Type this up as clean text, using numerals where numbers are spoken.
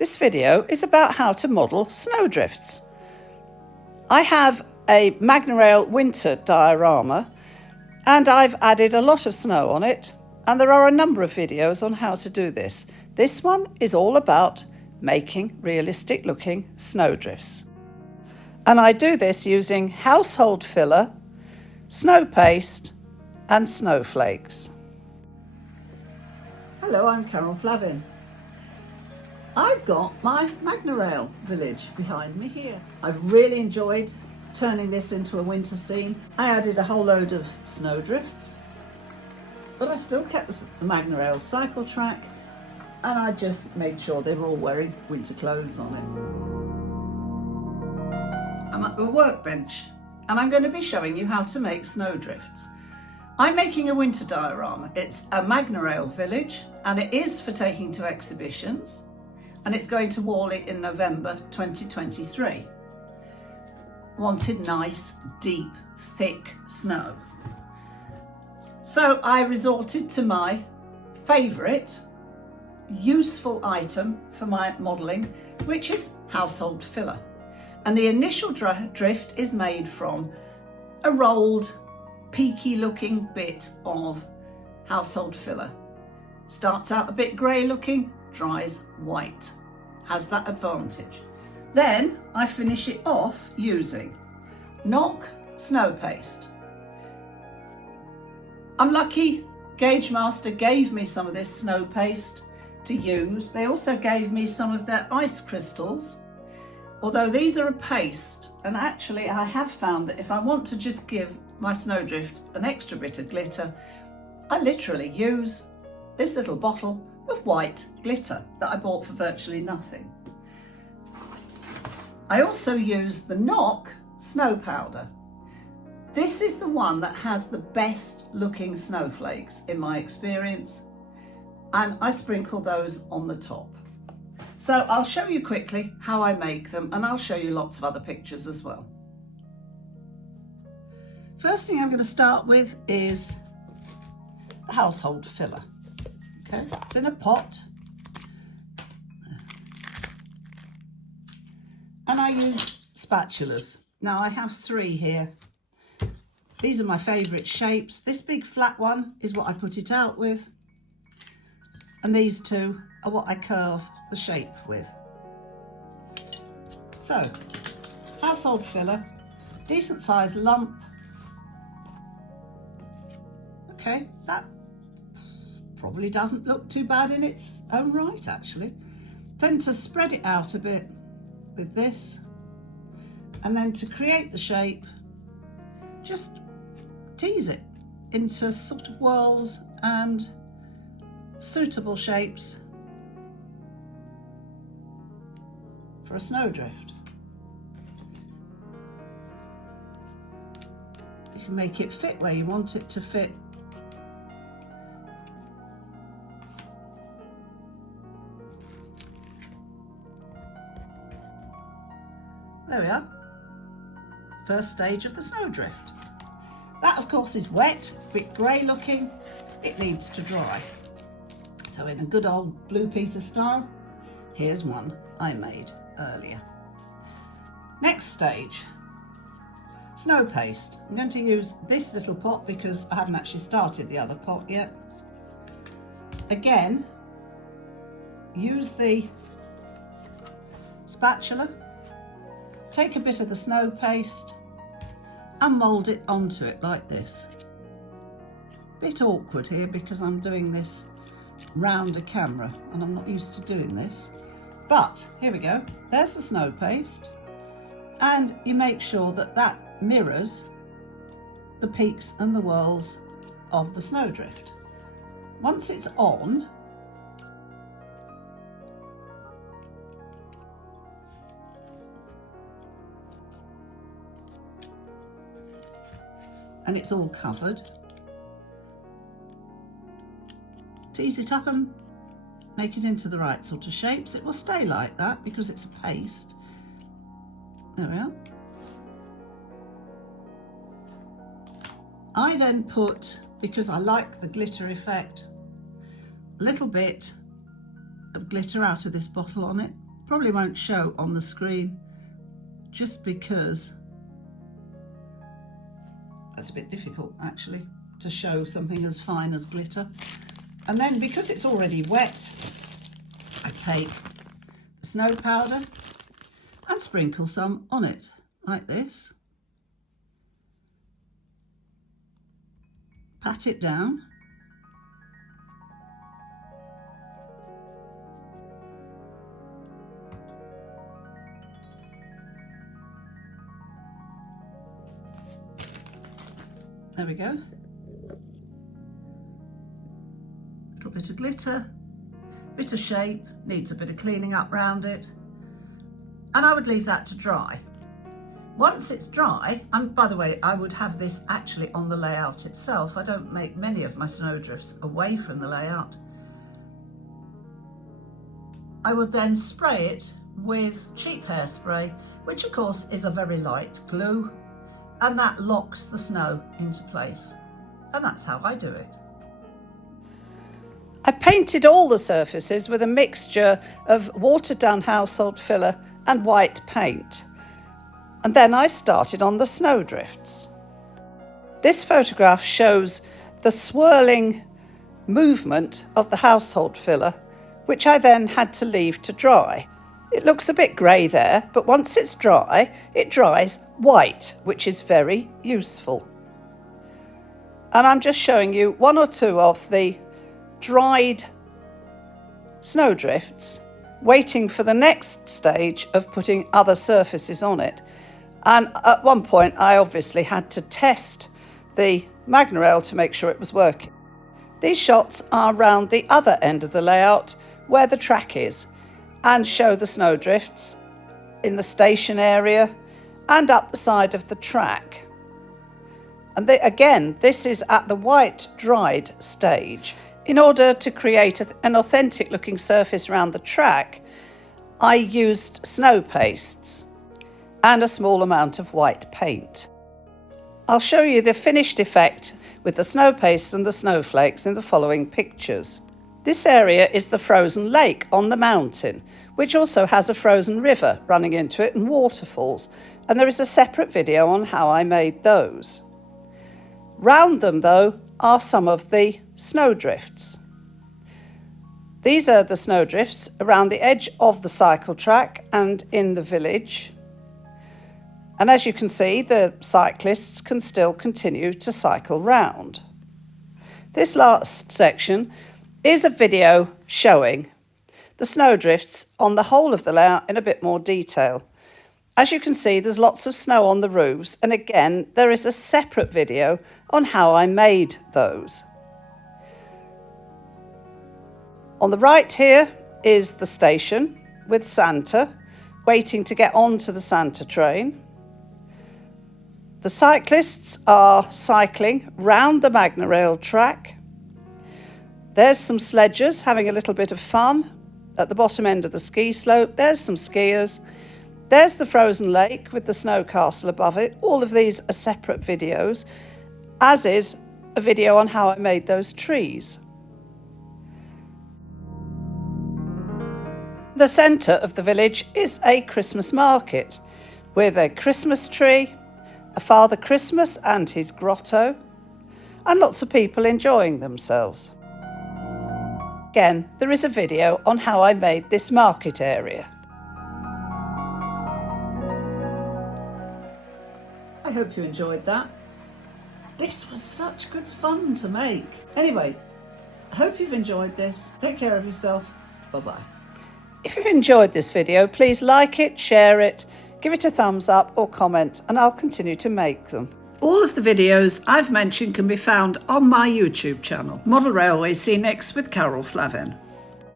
This video is about how to model snowdrifts. I have a Magnorail winter diorama and I've added a lot of snow on it, and there are a number of videos on how to do this. This one is all about making realistic looking snowdrifts. And I do this using household filler, snow paste and snowflakes. Hello, I'm Carol Flavin. I've got my Magnorail village behind me here. I've really enjoyed turning this into a winter scene. I added a whole load of snowdrifts, but I still kept the Magnorail cycle track, and I just made sure they were all wearing winter clothes on it. I'm at a workbench and I'm going to be showing you how to make snowdrifts. I'm making a winter diorama. It's a Magnorail village and it is for taking to exhibitions, and it's going to Whalley in November 2023. Wanted nice, deep, thick snow. So I resorted to my favourite useful item for my modelling, which is household filler. And the initial drift is made from a rolled, peaky looking bit of household filler. Starts out a bit grey looking, dries white, has that advantage. Then I finish it off using Noch Snow Paste. I'm lucky Gaugemaster gave me some of this snow paste to use. They also gave me some of their ice crystals, although these are a paste, and actually I have found that if I want to just give my snowdrift an extra bit of glitter, I literally use this little bottle of white glitter that I bought for virtually nothing. I also use the Noch Snow Powder. This is the one that has the best looking snowflakes in my experience, and I sprinkle those on the top. So I'll show you quickly how I make them, and I'll show you lots of other pictures as well. First thing I'm going to start with is the household filler. Okay, it's in a pot, and I use spatulas. Now I have 3 here. These are my favourite shapes. This big flat one is what I put it out with, and these 2 are what I curve the shape with. So, household filler, decent sized lump. Okay, that probably doesn't look too bad in its own right actually. Tend to spread it out a bit with this, and then to create the shape, just tease it into sort of whirls and suitable shapes for a snowdrift. You can make it fit where you want it to fit. There we are. First stage of the snowdrift. That of course is wet, a bit grey looking. It needs to dry. So in a good old Blue Peter style, here's one I made earlier. Next stage, snow paste. I'm going to use this little pot because I haven't actually started the other pot yet. Again, use the spatula, take a bit of the snow paste and mould it onto it like this. Bit awkward here because I'm doing this round a camera and I'm not used to doing this, but here we go. There's the snow paste, and you make sure that that mirrors the peaks and the whirls of the snowdrift. Once it's on, and it's all covered, tease it up and make it into the right sort of shapes. It will stay like that because it's a paste. There we are. I then put, because I like the glitter effect, a little bit of glitter out of this bottle on it, Probably won't show on the screen just because it's a bit difficult actually to show something as fine as glitter. And then because it's already wet, I take the snow powder and sprinkle some on it like this. Pat it down. There we go. Little bit of glitter, bit of shape, needs a bit of cleaning up round it. And I would leave that to dry. Once it's dry, and by the way, I would have this actually on the layout itself. I don't make many of my snowdrifts away from the layout. I would then spray it with cheap hairspray, which of course is a very light glue, and that locks the snow into place. And that's how I do it. I painted all the surfaces with a mixture of watered down household filler and white paint. And then I started on the snowdrifts. This photograph shows the swirling movement of the household filler, which I then had to leave to dry. It looks a bit grey there, but once it's dry, it dries white, which is very useful. And I'm just showing you one or two of the dried snowdrifts, waiting for the next stage of putting other surfaces on it. And at one point, I obviously had to test the Magnorail to make sure it was working. These shots are round the other end of the layout where the track is, and show the snowdrifts in the station area and up the side of the track. And again, this is at the white dried stage. In order to create an authentic looking surface around the track, I used snow pastes and a small amount of white paint. I'll show you the finished effect with the snow paste and the snowflakes in the following pictures. This area is the frozen lake on the mountain, which also has a frozen river running into it and waterfalls, and there is a separate video on how I made those. Round them, though, are some of the snowdrifts. These are the snowdrifts around the edge of the cycle track and in the village. And as you can see, the cyclists can still continue to cycle round. This last section is a video showing the snowdrifts on the whole of the layout in a bit more detail. As you can see, there's lots of snow on the roofs, and again, there is a separate video on how I made those. On the right here is the station with Santa waiting to get onto the Santa train. The cyclists are cycling round the Magnorail track. There's some sledgers having a little bit of fun at the bottom end of the ski slope. There's some skiers. There's the frozen lake with the snow castle above it. All of these are separate videos, as is a video on how I made those trees. The centre of the village is a Christmas market with a Christmas tree, a Father Christmas and his grotto, and lots of people enjoying themselves. Again, there is a video on how I made this market area. I hope you enjoyed that. This was such good fun to make. Anyway, I hope you've enjoyed this. Take care of yourself. Bye-bye. If you've enjoyed this video, please like it, share it, give it a thumbs up or comment, and I'll continue to make them. All of the videos I've mentioned can be found on my YouTube channel, Model Railway Scenics with Carol Flavin.